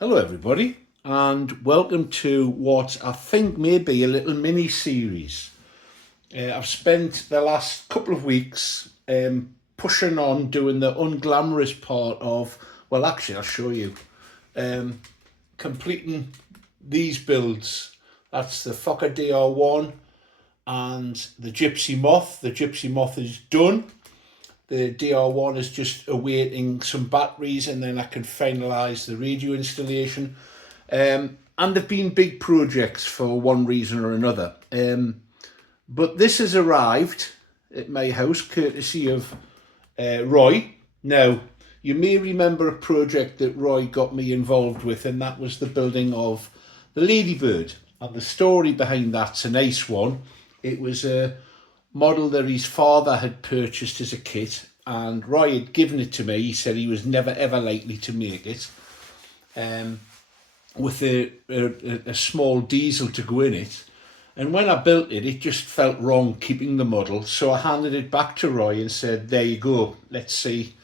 Hello, everybody, and welcome to what I think may be a little mini series. I've spent the last couple of weeks pushing on doing the unglamorous part of, well, actually, I'll show you, completing these builds. That's the Fokker DR1 and the Gypsy Moth. The Gypsy Moth is done. The DR1 is just awaiting some batteries and then I can finalise the radio installation. And they've been big projects for one reason or another. But this has arrived at my house courtesy of Roy. Now, you may remember a project that Roy got me involved with, and that was the building of the Ladybird. And the story behind that's a nice one. It was a model that his father had purchased as a kit, and Roy had given it to me. He said he was never ever likely to make it, with a small diesel to go in it. And when I built it, it just felt wrong keeping the model. So I handed it back to Roy and said, there you go, let's see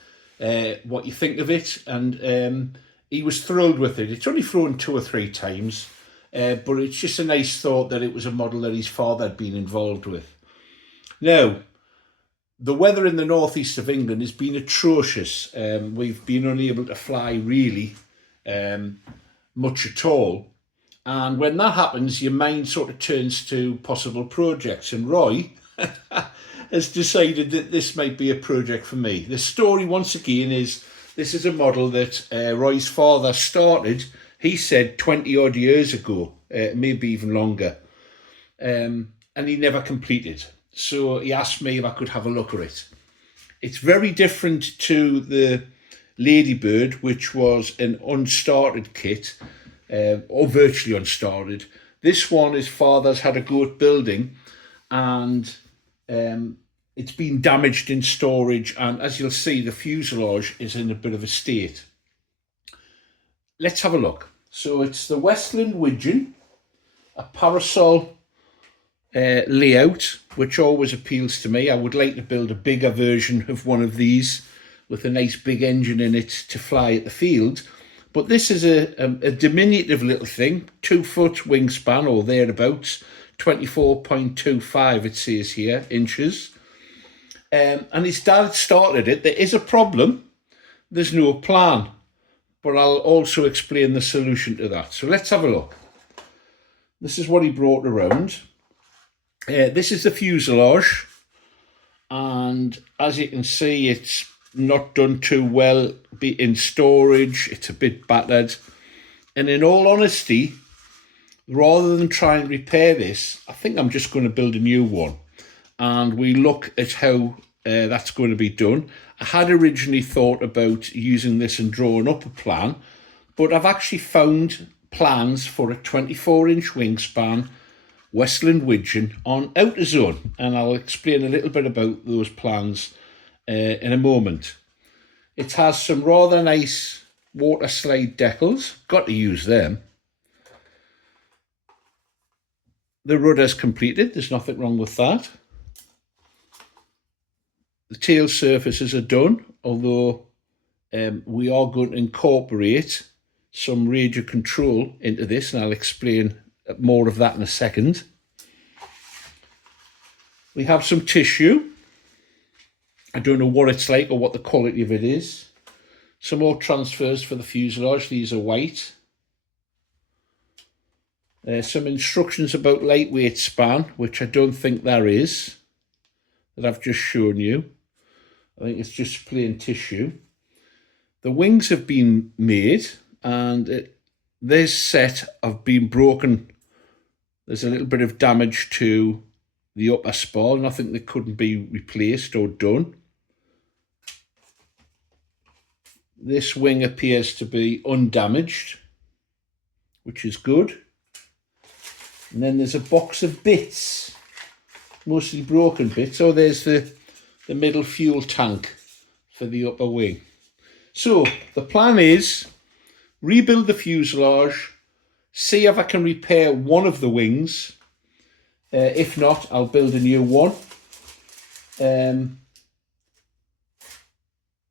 what you think of it. And he was thrilled with it. It's only flown 2 or 3 times, but it's just a nice thought that it was a model that his father had been involved with. Now, the weather in the northeast of England has been atrocious. We've been unable to fly really much at all. And when that happens, your mind sort of turns to possible projects. And Roy has decided that this might be a project for me. The story, once again, is this is a model that Roy's father started, he said, 20 odd years ago, maybe even longer. And he never completed. So he asked me if I could have a look at it. It's very different to the Ladybird, which was an unstarted kit, or virtually unstarted. This one, his father's had a go at building, and it's been damaged in storage. And as you'll see, the fuselage is in a bit of a state. Let's have a look. So it's the Westland Widgeon, a parasol layout, which always appeals to me. I would like to build a bigger version of one of these with a nice big engine in it to fly at the field. But this is a diminutive little thing, 2 foot wingspan or thereabouts, 24.25 it says here, inches. And his dad started it. There is a problem. There's no plan. But I'll also explain the solution to that. So let's have a look. This is what he brought around. This is the fuselage, and as you can see, it's not done too well in storage. It's a bit battered, and in all honesty, rather than try and repair this, I think I'm just going to build a new one, and we look at how that's going to be done. I had originally thought about using this and drawing up a plan, but I've actually found plans for a 24-inch wingspan Westland Widgeon on AutoZone, and I'll explain a little bit about those plans in a moment. It has some rather nice water slide decals, got to use them. The rudder's completed, there's nothing wrong with that. The tail surfaces are done, although we are going to incorporate some radio control into this, and I'll explain more of that in a second. We have some tissue. I don't know what it's like or what the quality of it is. Some more transfers for the fuselage. These are white. Some instructions about lightweight span, which I don't think there is, that I've just shown you. I think it's just plain tissue. The wings have been made, and this set have been broken. There's a little bit of damage to the upper spar, nothing that couldn't be replaced or done. This wing appears to be undamaged, which is good. And then there's a box of bits, mostly broken bits. Oh, there's the middle fuel tank for the upper wing. So the plan is rebuild the fuselage, see if I can repair one of the wings. If not, I'll build a new one.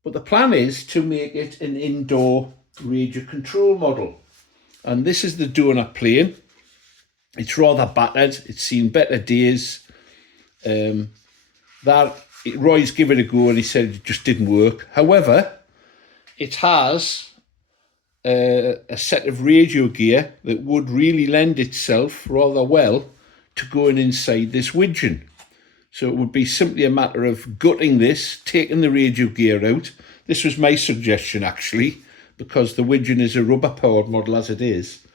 But the plan is to make it an indoor radio control model. And this is the donut plane. It's rather battered. It's seen better days. Roy's given it a go and he said it just didn't work. However, it has a set of radio gear that would really lend itself rather well to going inside this widgeon. So it would be simply a matter of gutting this, taking the radio gear out. This was my suggestion actually, because the widgeon is a rubber powered model as it is.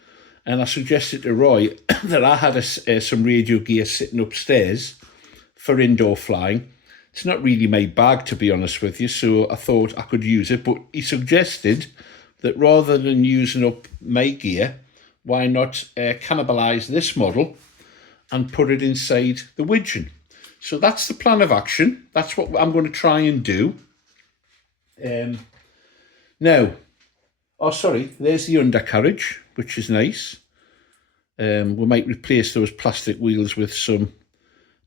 And I suggested to Roy that I had some radio gear sitting upstairs for indoor flying. It's not really my bag, to be honest with you, so I thought I could use it. But he suggested that rather than using up my gear, why not cannibalise this model and put it inside the widgeon. So that's the plan of action. That's what I'm going to try and do. Now, there's the undercarriage, which is nice. We might replace those plastic wheels with some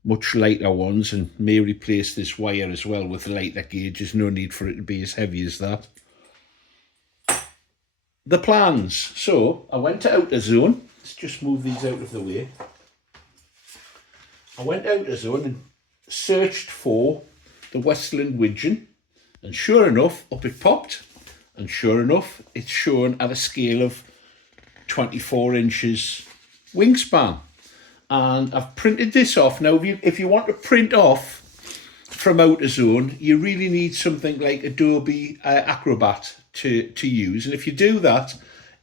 much lighter ones, and may replace this wire as well with lighter gauges. No need for it to be as heavy as that. The plans. So I went to AutoZone. Let's just move these out of the way. I went to AutoZone and searched for the Westland Widgeon, and sure enough, up it popped. And sure enough, it's shown at a scale of 24 inches wingspan. And I've printed this off. Now, if you want to print off from AutoZone, you really need something like Adobe Acrobat to use. And if you do that,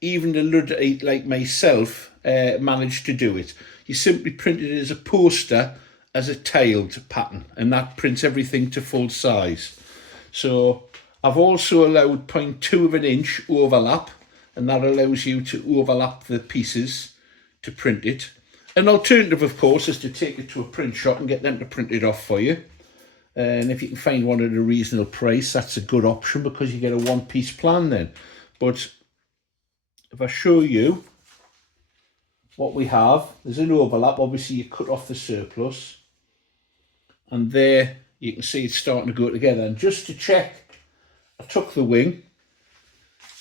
even a Luddite like myself managed to do it. You simply print it as a poster, as a tiled pattern, and that prints everything to full size. So I've also allowed 0.2 of an inch overlap, and that allows you to overlap the pieces to print it. An alternative, of course, is to take it to a print shop and get them to print it off for you. And if you can find one at a reasonable price, that's a good option because you get a one-piece plan then. But if I show you what we have, there's an overlap. Obviously, you cut off the surplus. And there you can see it's starting to go together. And just to check, I took the wing.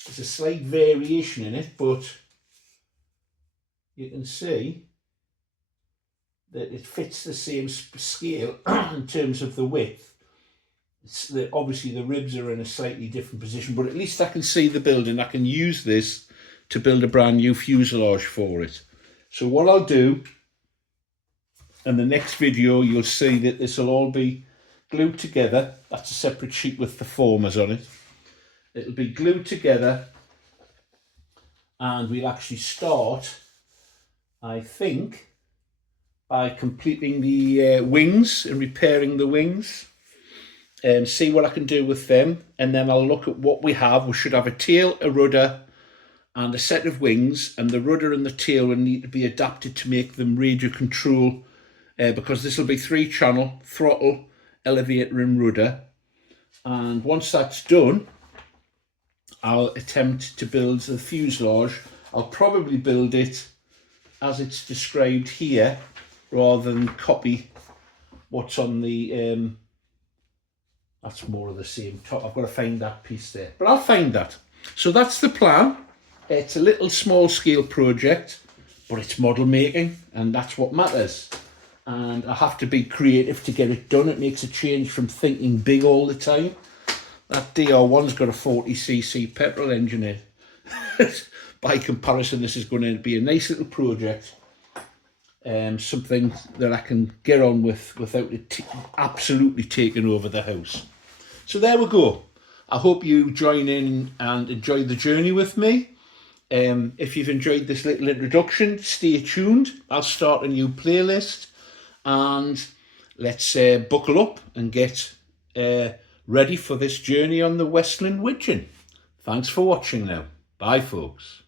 There's a slight variation in it, but you can see that it fits the same scale in terms of the width. Obviously the ribs are in a slightly different position, but at least I can see the building. I can use this to build a brand new fuselage for it. So what I'll do, in the next video, you'll see that this will all be glued together. That's a separate sheet with the formers on it. It'll be glued together, and we'll actually start, I think, by completing the wings and repairing the wings and see what I can do with them. And then I'll look at what we have. We should have a tail, a rudder and a set of wings, and the rudder and the tail will need to be adapted to make them radio control because this will be 3-channel, throttle, elevator and rudder. And once that's done, I'll attempt to build the fuselage. I'll probably build it as it's described here, rather than copy what's on the, that's more of the same top. I've got to find that piece there, but I'll find that. So that's the plan. It's a little small scale project, but it's model making, and that's what matters. And I have to be creative to get it done. It makes a change from thinking big all the time. That DR1's got a 40cc petrol engine in it. By comparison, this is going to be a nice little project. Something that I can get on with without it absolutely taking over the house. So there we go. I hope you join in and enjoy the journey with me. If you've enjoyed this little introduction, stay tuned. I'll start a new playlist, and let's buckle up and get ready for this journey on the Westland Widgeon. Thanks for watching now. Bye, folks.